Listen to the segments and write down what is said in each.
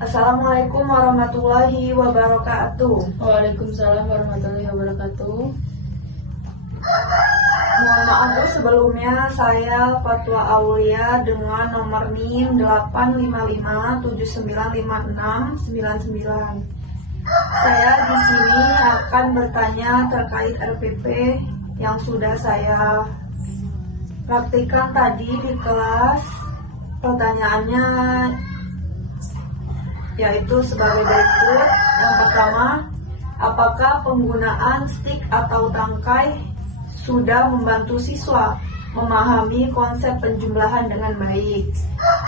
Assalamualaikum warahmatullahi wabarakatuh. Waalaikumsalam warahmatullahi wabarakatuh. Mohon maaf Bu, sebelumnya saya Fatwa Aulia dengan nomor NIM 855795699. Saya di sini akan bertanya terkait RPP yang sudah saya praktikkan tadi di kelas. Pertanyaannya yaitu sebagai berikut. Yang pertama, apakah penggunaan stik atau tangkai sudah membantu siswa memahami konsep penjumlahan dengan baik?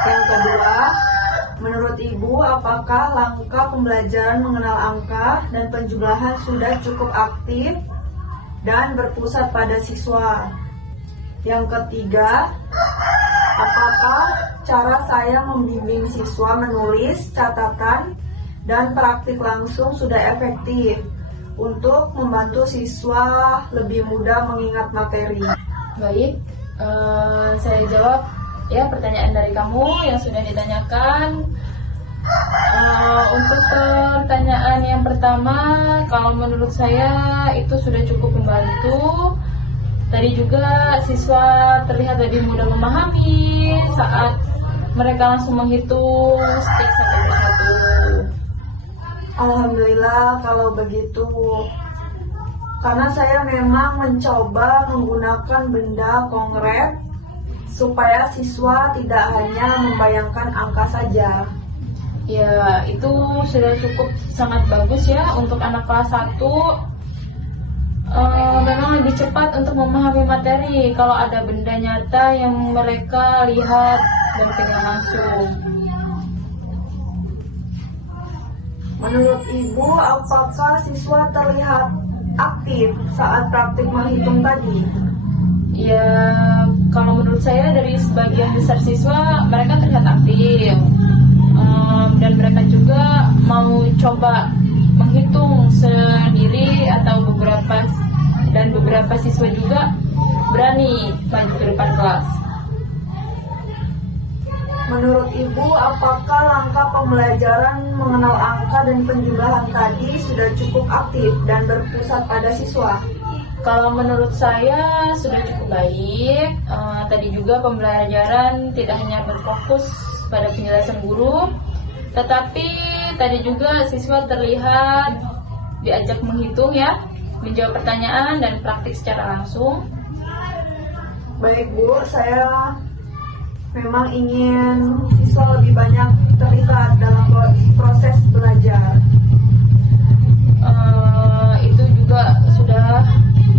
Yang kedua, menurut Ibu, apakah langkah pembelajaran mengenal angka dan penjumlahan sudah cukup aktif dan berpusat pada siswa? Yang ketiga, apakah cara saya membimbing siswa menulis catatan dan praktik langsung sudah efektif untuk membantu siswa lebih mudah mengingat materi? Baik, saya jawab ya pertanyaan dari kamu yang sudah ditanyakan. Untuk pertanyaan yang pertama, kalau menurut saya itu sudah cukup membantu. Tadi juga siswa terlihat lebih mudah memahami saat mereka langsung menghitung stik satu persatu. Alhamdulillah kalau begitu. Karena saya memang mencoba menggunakan benda konkret supaya siswa tidak hanya membayangkan angka saja. Ya, itu sudah cukup sangat bagus ya untuk anak kelas 1. Memang lebih cepat untuk memahami materi kalau ada benda nyata yang mereka lihat dan pegang langsung. Menurut Ibu, apakah siswa terlihat aktif saat praktik menghitung tadi? Ya, kalau menurut saya dari sebagian besar siswa mereka terlihat aktif, dan mereka juga mau coba menghitung sendiri atau beberapa siswa juga berani maju ke depan kelas. Menurut Ibu, apakah langkah pembelajaran mengenal angka dan penjumlahan tadi sudah cukup aktif dan berpusat pada siswa? Kalau menurut saya sudah cukup baik. Tadi juga pembelajaran tidak hanya berfokus pada penjelasan guru, tetapi tadi juga siswa terlihat diajak menghitung ya, menjawab pertanyaan dan praktik secara langsung. Baik Bu, saya memang ingin siswa lebih banyak terlibat dalam proses belajar. Itu juga sudah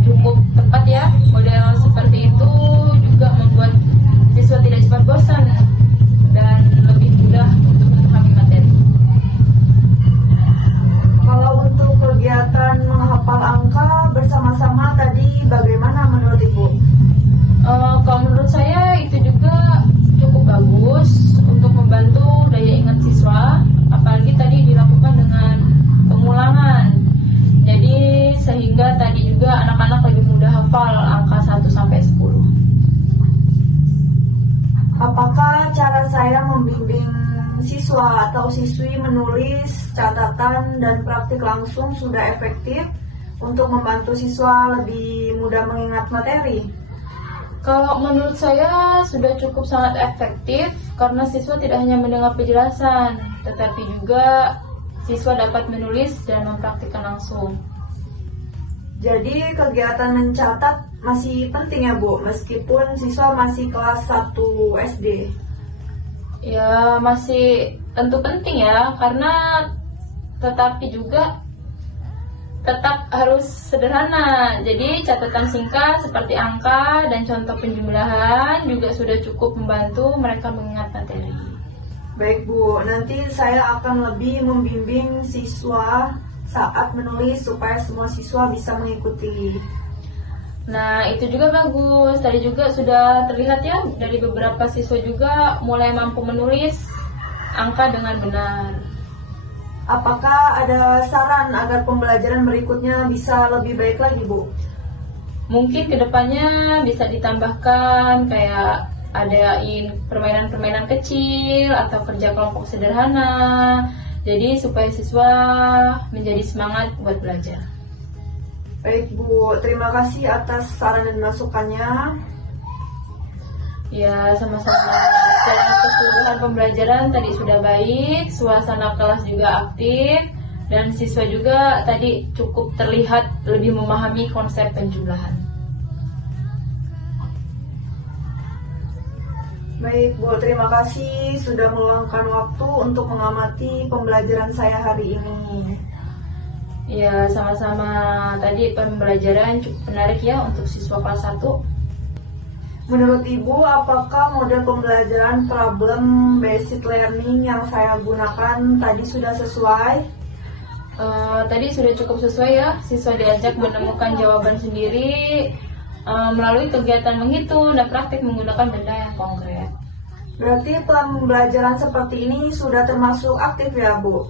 cukup tepat ya. Model seperti itu juga membuat siswa tidak cepat bosan dan lebih mudah untuk memahami materi. Kalau untuk kegiatan menghafal angka bersama-sama tadi bagaimana menurut Ibu? Kalau menurut saya itu juga cukup bagus untuk membantu daya ingat siswa, apalagi tadi dilakukan dengan pengulangan. Jadi sehingga tadi juga anak-anak lebih mudah hafal angka 1 sampai 10. Apakah cara saya membimbing siswa atau siswi menulis catatan dan praktik langsung sudah efektif untuk membantu siswa lebih mudah mengingat materi? Kalau menurut saya sudah cukup sangat efektif karena siswa tidak hanya mendengar penjelasan, tetapi juga siswa dapat menulis dan mempraktikkan langsung. Jadi kegiatan mencatat masih penting ya Bu, meskipun siswa masih kelas 1 SD? Ya masih tentu penting ya, karena tetapi juga tetap harus sederhana. Jadi catatan singkat seperti angka dan contoh penjumlahan juga sudah cukup membantu mereka mengingat materi. Baik Bu, nanti saya akan lebih membimbing siswa saat menulis supaya semua siswa bisa mengikuti. Nah itu juga bagus. Tadi juga sudah terlihat ya dari beberapa siswa juga mulai mampu menulis angka dengan benar. Apakah ada saran agar pembelajaran berikutnya bisa lebih baik lagi Bu? Mungkin kedepannya bisa ditambahkan kayak adain permainan-permainan kecil atau kerja kelompok sederhana Jadi supaya siswa menjadi semangat buat belajar. Baik Bu, terima kasih atas saran dan masukannya. Ya, sama-sama. Secara keseluruhan pembelajaran tadi sudah baik, suasana kelas juga aktif, dan siswa juga tadi cukup terlihat lebih memahami konsep penjumlahan. Baik Bu, terima kasih sudah meluangkan waktu untuk mengamati pembelajaran saya hari ini. Ya, sama-sama. Tadi pembelajaran cukup menarik ya untuk siswa kelas 1. Menurut Ibu, apakah model pembelajaran problem based learning yang saya gunakan tadi sudah sesuai? Tadi sudah cukup sesuai ya. Siswa diajak menemukan jawaban sendiri melalui kegiatan menghitung dan praktik menggunakan benda yang konkret. Berarti pembelajaran seperti ini sudah termasuk aktif ya Bu?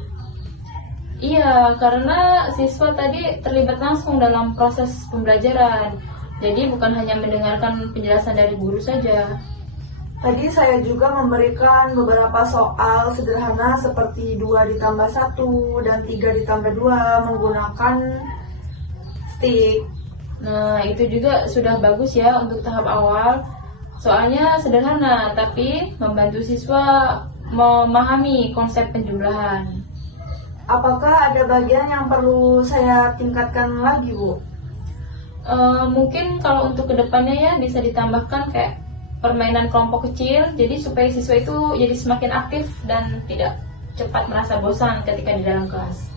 Iya, karena siswa tadi terlibat langsung dalam proses pembelajaran. Jadi bukan hanya mendengarkan penjelasan dari guru saja. Tadi saya juga memberikan beberapa soal sederhana seperti 2 ditambah 1 dan 3 ditambah 2 menggunakan stick. Nah, itu juga sudah bagus ya untuk tahap awal. Soalnya sederhana, tapi membantu siswa memahami konsep penjumlahan. Apakah ada bagian yang perlu saya tingkatkan lagi Bu? Mungkin kalau untuk kedepannya ya bisa ditambahkan kayak permainan kelompok kecil, jadi supaya siswa itu jadi semakin aktif dan tidak cepat merasa bosan ketika di dalam kelas.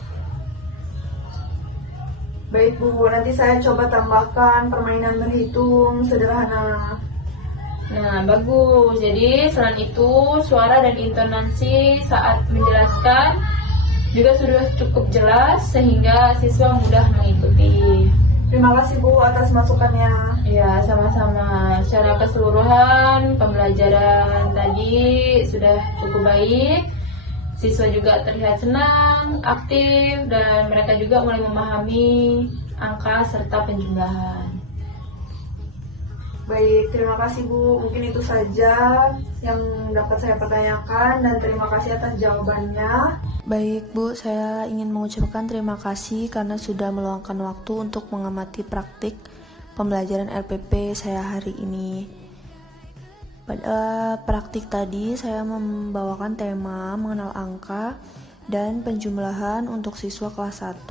Baik Bu, nanti saya coba tambahkan permainan berhitung sederhana. Nah, bagus. Jadi selain itu suara dan intonasi saat menjelaskan juga sudah cukup jelas sehingga siswa mudah mengikuti. Terima kasih Bu atas masukannya. Ya, sama-sama. Secara keseluruhan pembelajaran tadi sudah cukup baik. Siswa juga terlihat senang, aktif, dan mereka juga mulai memahami angka serta penjumlahan. Baik, terima kasih Bu. Mungkin itu saja yang dapat saya pertanyakan dan terima kasih atas jawabannya. Baik Bu, saya ingin mengucapkan terima kasih karena sudah meluangkan waktu untuk mengamati praktik pembelajaran LPP saya hari ini. Pada praktik tadi saya membawakan tema mengenal angka dan penjumlahan untuk siswa kelas 1.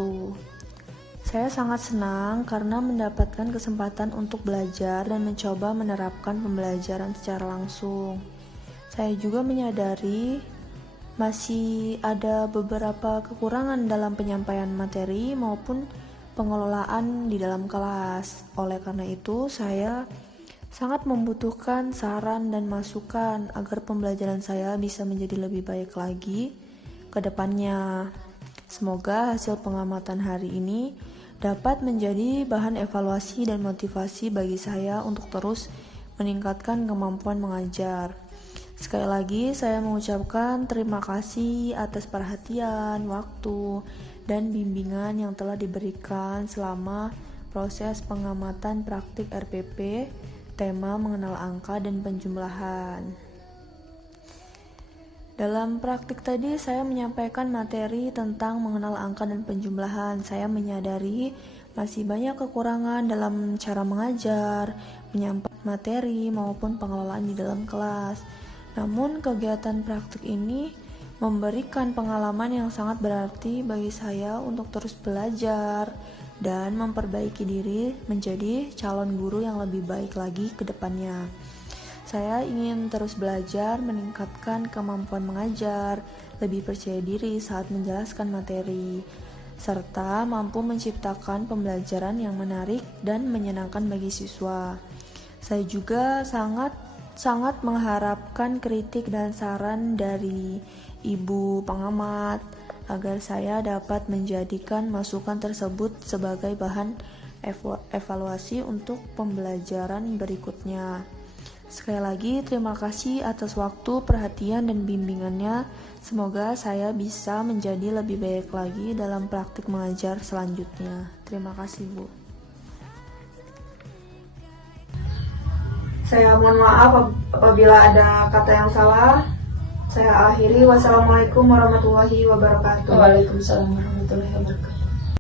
Saya sangat senang karena mendapatkan kesempatan untuk belajar dan mencoba menerapkan pembelajaran secara langsung. Saya juga menyadari masih ada beberapa kekurangan dalam penyampaian materi maupun pengelolaan di dalam kelas. Oleh karena itu, saya sangat membutuhkan saran dan masukan agar pembelajaran saya bisa menjadi lebih baik lagi ke depannya. Semoga hasil pengamatan hari ini dapat menjadi bahan evaluasi dan motivasi bagi saya untuk terus meningkatkan kemampuan mengajar. Sekali lagi saya mengucapkan terima kasih atas perhatian, waktu, dan bimbingan yang telah diberikan selama proses pengamatan praktik RPP tema mengenal angka dan penjumlahan. Dalam praktik tadi saya menyampaikan materi tentang mengenal angka dan penjumlahan. Saya menyadari masih banyak kekurangan dalam cara mengajar, menyampaikan materi maupun pengelolaan di dalam kelas. Namun kegiatan praktik ini memberikan pengalaman yang sangat berarti bagi saya untuk terus belajar dan memperbaiki diri menjadi calon guru yang lebih baik lagi ke depannya. Saya ingin terus belajar, meningkatkan kemampuan mengajar, lebih percaya diri saat menjelaskan materi, serta mampu menciptakan pembelajaran yang menarik dan menyenangkan bagi siswa. Saya juga sangat mengharapkan kritik dan saran dari Ibu pengamat agar saya dapat menjadikan masukan tersebut sebagai bahan evaluasi untuk pembelajaran berikutnya. Sekali lagi terima kasih atas waktu, perhatian, dan bimbingannya. Semoga saya bisa menjadi lebih baik lagi dalam praktik mengajar selanjutnya. Terima kasih Bu. Saya mohon maaf apabila ada kata yang salah. Saya akhiri. Wassalamualaikum warahmatullahi wabarakatuh. Waalaikumsalam warahmatullahi wabarakatuh.